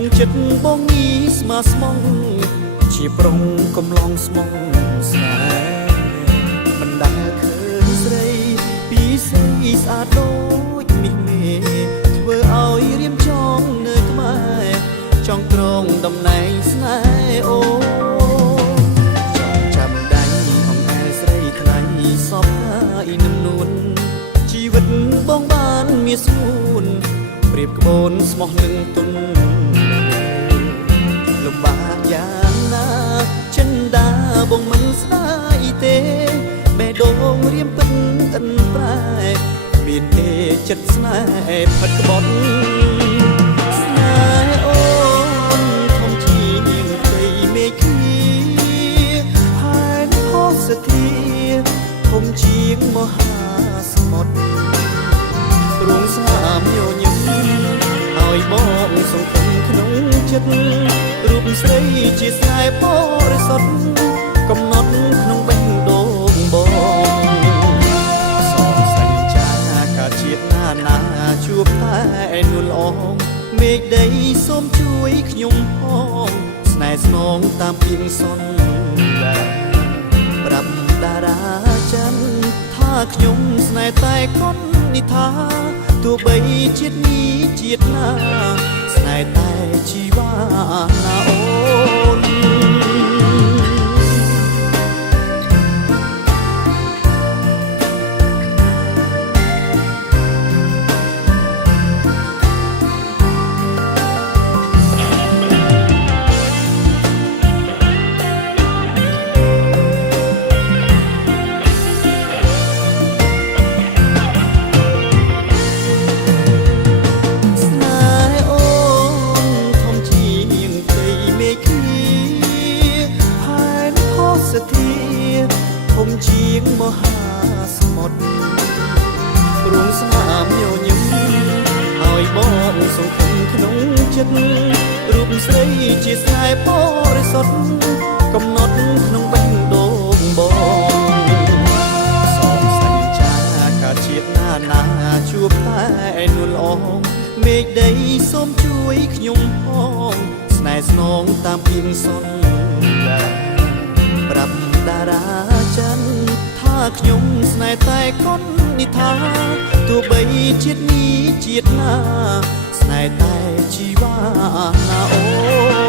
ក្នុងចិត្តបងនេះស្មើស្មងជាប្រុងកំឡងស្មងស្នេហ៍មិនដែលឃើញស្រីពីស្រីស្អាតដូចនេះមេធ្វើឲ្យរៀមចង់នៅក្បែរចង់ត្រង់តំណែងស្នេហ៍អូចង់ចាំដៃអង្អែលស្រីថ្លៃសពហើយនឹងនួនជីវិតបងបានមានស្ងួនប្រៀបក្បូនស្មោះនឹងទុនលំបាកយ៉ាងណាចិនដាបងមិនស្ដាយទេបេះដូងរៀមពិនអិនប្រែមានទេចិត្តស្នេហ៍ផិតក្បត់ស្នេហ៍អូនធំជាងព្រៃមេឃីហើយផុសធាធំជាងមហាសមុទ្ររួងស្នាមញញឹមឲ្យបងសង្ឃឹមក្នុងចិត្តរូបស្រីជាស្នេហ៍បរិសុទ្ធកំណត់ក្នុងបេះដូងបងសងសញ្ចាកាជាតិណាជួបតែនួនល្អមេឃដីសូមជួយខ្ញុំផងស្នេហ៍ស្នងតាមពីងសន្យាប្រាប់តារាច័ន្ទថាខ្ញុំស្នេហ៍តែកូននិថាទោះបីជាតិនេះជាតិណាស្នេហ៍តែជីវ៉ាណាអូនធំជាងមហាសមុទ្ររួងស្នាមញញឹមឲ្យបងសង្ឃឹមក្នុងចិត្តរូបស្រីជាស្នេហ៍បរិសុទ្ធកំណត់ក្នុងបេះដូងបងសងសញ្ចាកាជាតិណាជួបតែនួនល្អមេឃដីសូមជួយខ្ញុំផងស្នេហ៍ស្នងតាមពីងសន្យាប្រាប់តារាច័ន្ទថាខ្ញុំស្នេហ៍តែកូននិថាទោះបីជាតិនេះជាតិណាស្នេហ៍តែជីវ៉ាណាអូ